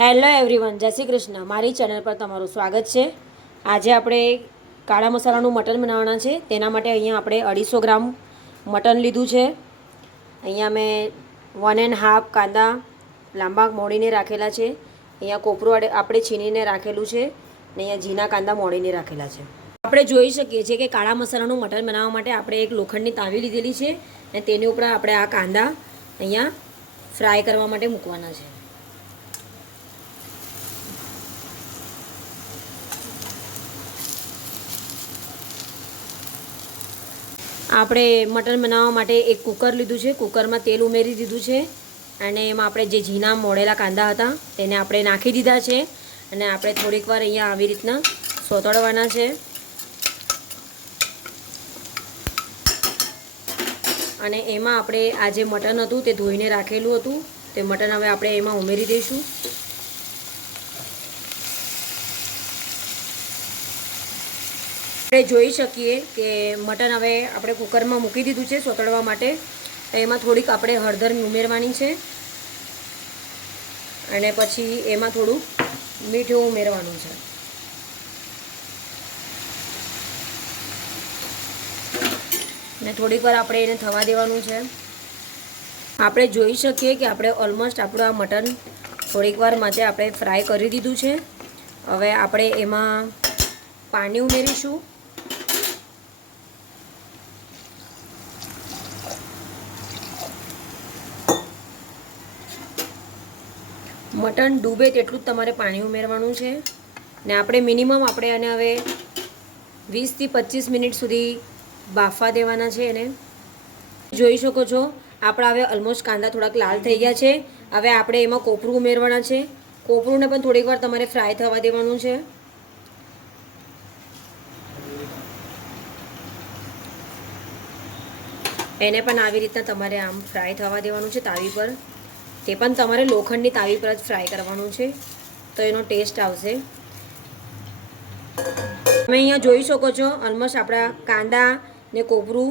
Hello everyone, જય શ્રી કૃષ્ણ. મારી channel પર તમારું સ્વાગત છે. આજે આપણે કાળા મસાલાનું મટન બનાવવાના છે. તેના માટે અહીંયા આપણે 250 ગ્રામ મટન લીધું છે. અહીંયા મેં 1.5 કાંદા લાંબા મોડીને રાખેલા છે. અહીંયા કોપરું આપણે છીનીને રાખેલું છે ને અહીંયા ઝીણા કાંદા મોડીને રાખેલા છે. આપણે જોઈ શકીએ છીએ કે કાળા મસાલાનું મટન બનાવવા માટે આપણે એક લોખંડની તાવી લીધેલી છે અને તેની ઉપર આપણે આ કાંદા અહીંયા ફ્રાય કરવા માટે મૂકવાના છે. આપણે મટન બનાવવા માટે એક કુકર લીધું છે. કુકરમાં તેલ ઉમેરી દીધું છે અને એમાં આપણે જે ઝીણા મોળેલા કાંદા હતા તેને આપણે નાખી દીધા છે અને આપણે થોડીક વાર અહીંયા આવી રીતના સોતળવાના છે. અને એમાં આપણે આ જે મટન હતું તે ધોઈને રાખેલું હતું તે મટન હવે આપણે એમાં ઉમેરી દઈશું. આપણે જોઈ શકીએ કે મટન હવે આપણે કુકરમાં મૂકી દીધું છે સોતળવા માટે. એમાં થોડીક આપણે હળદર ઉમેરવાની છે અને પછી એમાં થોડું મીઠું ઉમેરવાનું છે. ને થોડીક વાર આપણે એને થવા દેવાનું છે. આપણે જોઈ શકીએ કે આપણે ઓલમોસ્ટ આપણું આ મટન થોડીક વાર માટે આપણે ફ્રાય કરી દીધું છે. હવે આપણે એમાં પાણી ઉમેરીશું. મટન ડૂબે તેટલું જ તમારે પાણી ઉમેરવાનું છે ને આપણે મિનિમમ આપણે આને હવે 20 થી 25 મિનિટ સુધી બાફવા દેવાના છે. એને જોઈ શકો છો આપણા હવે ઓલમોસ્ટ કાંદા થોડાક લાલ થઈ ગયા છે. હવે આપણે એમાં કોપરું ઉમેરવાના છે. કોપરુંને પણ થોડીક વાર તમારે ફ્રાય થવા દેવાનું છે. એને પણ આવી રીતના તમારે આમ ફ્રાય થવા દેવાનું છે તાવી પર. તે પણ તમારે લોખંડની તાવી પર જ ફ્રાય કરવાનું છે તો એનો ટેસ્ટ આવશે. તમે અહીંયા જોઈ શકો છો ઓલમોસ્ટ આપણા કાંદા ને કોપરું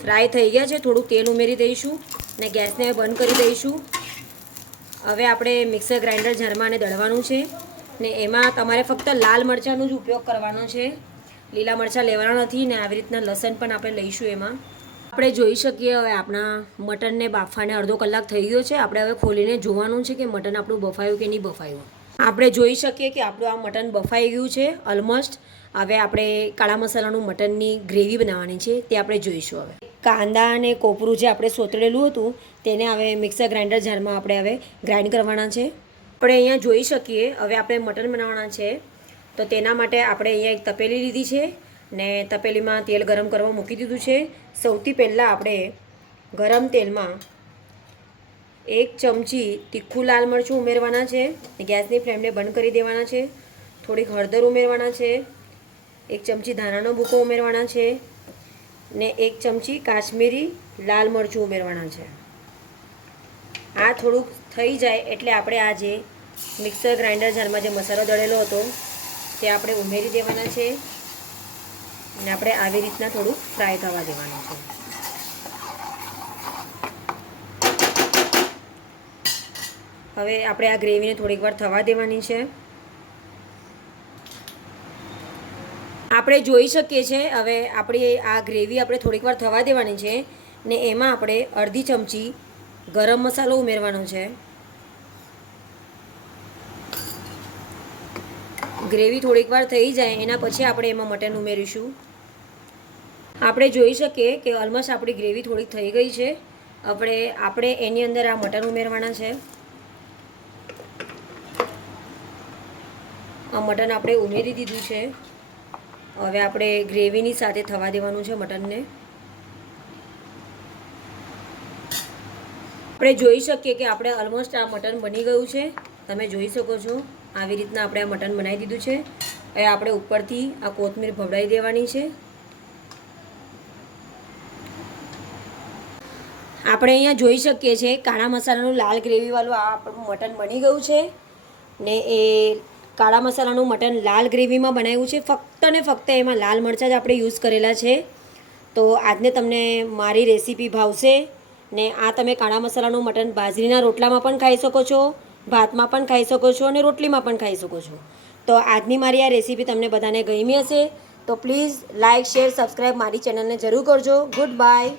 ફ્રાય થઈ ગયા છે. થોડું તેલ ઉમેરી દઈશું ને ગેસને બંધ કરી દઈશું. હવે આપણે મિક્સર ગ્રાઇન્ડર જારમાં આને દળવાનું છે ને એમાં તમારે ફક્ત લાલ મરચાંનો જ ઉપયોગ કરવાનો છે. લીલા મરચાં લેવાના નથી ને આવી રીતના લસણ પણ આપણે લઈશું. એમાં આપણે જોઈ શકીએ હવે આપણા મટનને બાફાને અડધો કલાક થઈ ગયો છે. આપણે હવે ખોલીને જોવાનું છે કે મટન આપણું બફાયું કે નહીં બફાયું. આપણે જોઈ શકીએ કે આપણું આ મટન બફાઈ ગયું છે ઓલમોસ્ટ. હવે આપણે કાળા મસાલાનું મટનની ગ્રેવી બનાવવાની છે તે આપણે જોઈશું. હવે કાંદા અને કોપરું જે આપણે સોતળેલું હતું તેને હવે મિક્સર ગ્રાઇન્ડર જારમાં આપણે હવે ગ્રાઇન્ડ કરવાના છે. આપણે અહીંયા જોઈ શકીએ હવે આપણે મટન બનાવવાના છે તો તેના માટે આપણે અહીંયા એક તપેલી લીધી છે ને તપેલીમાં તેલ ગરમ કરવા મૂકી દીધું છે. સૌથી પહેલાં આપણે ગરમ તેલમાં 1 ચમચી તીખું લાલ મરચું ઉમેરવાના છે. ગેસની ફ્લેમને બંધ કરી દેવાના છે. થોડીક હળદર ઉમેરવાના છે. 1 ચમચી ધાણાનો ભૂકો ઉમેરવાના છે ને 1 ચમચી કાશ્મીરી લાલ મરચું ઉમેરવાના છે. આ થોડુંક થઈ જાય એટલે આપણે આ જે મિક્સર ગ્રાઇન્ડર જારમાં જે મસાલો દળેલો હતો તે આપણે ઉમેરી દેવાના છે અને આપણે આવી રીતના થોડું ફ્રાય થવા દેવાનું છે. હવે આપણે આ ગ્રેવીને થોડીક વાર થવા દેવાની છે. આપણે જોઈ શકીએ છીએ હવે આપણી આ ગ્રેવી આપણે થોડીક વાર થવા દેવાની છે ને એમાં આપણે અડધી ચમચી ગરમ મસાલો ઉમેરવાનો છે. ગ્રેવી થોડીક વાર થઈ જાય એના પછી આપણે એમાં મટન ઉમેરીશું. આપણે જોઈ શકીએ કે ઓલમોસ્ટ આપણી ગ્રેવી થોડીક થઈ ગઈ છે. આપણે એની અંદર આ મટન ઉમેરવાના છે. આ મટન આપણે ઉમેરી દીધું છે. હવે આપણે ગ્રેવીની સાથે થવા દેવાનું છે મટનને. આપણે જોઈ શકીએ કે આપણે ઓલમોસ્ટ આ મટન બની ગયું છે. તમે જોઈ શકો છો આવી રીતના આપણે આ મટન બનાવી દીધું છે. હવે આપણે ઉપરથી આ કોથમીર ભભરાઈ દેવાની છે. આપણે અહીંયા જોઈ શકીએ છીએ કાળા મસાલાનું લાલ ગ્રેવીવાળું આ આપણું મટન બની ગયું છે ને એ કાળા મસાલાનું મટન લાલ ગ્રેવીમાં બનાવ્યું છે. ફક્ત ને ફક્ત એમાં લાલ મરચાં જ આપણે યુઝ કરેલા છે. તો આજને તમને મારી રેસીપી ભાવશે ને આ તમે કાળા મસાલાનું મટન બાજરીના રોટલામાં પણ ખાઈ શકો છો ભાતમાં પણ ખાઈ શકો છો અને રોટલીમાં પણ ખાઈ શકો છો. તો આજની મારી આ રેસીપી તમને બધાને ગમી હશે તો પ્લીઝ લાઇક શેર સબસ્ક્રાઈબ મારી ચેનલને જરૂર કરજો. Good bye.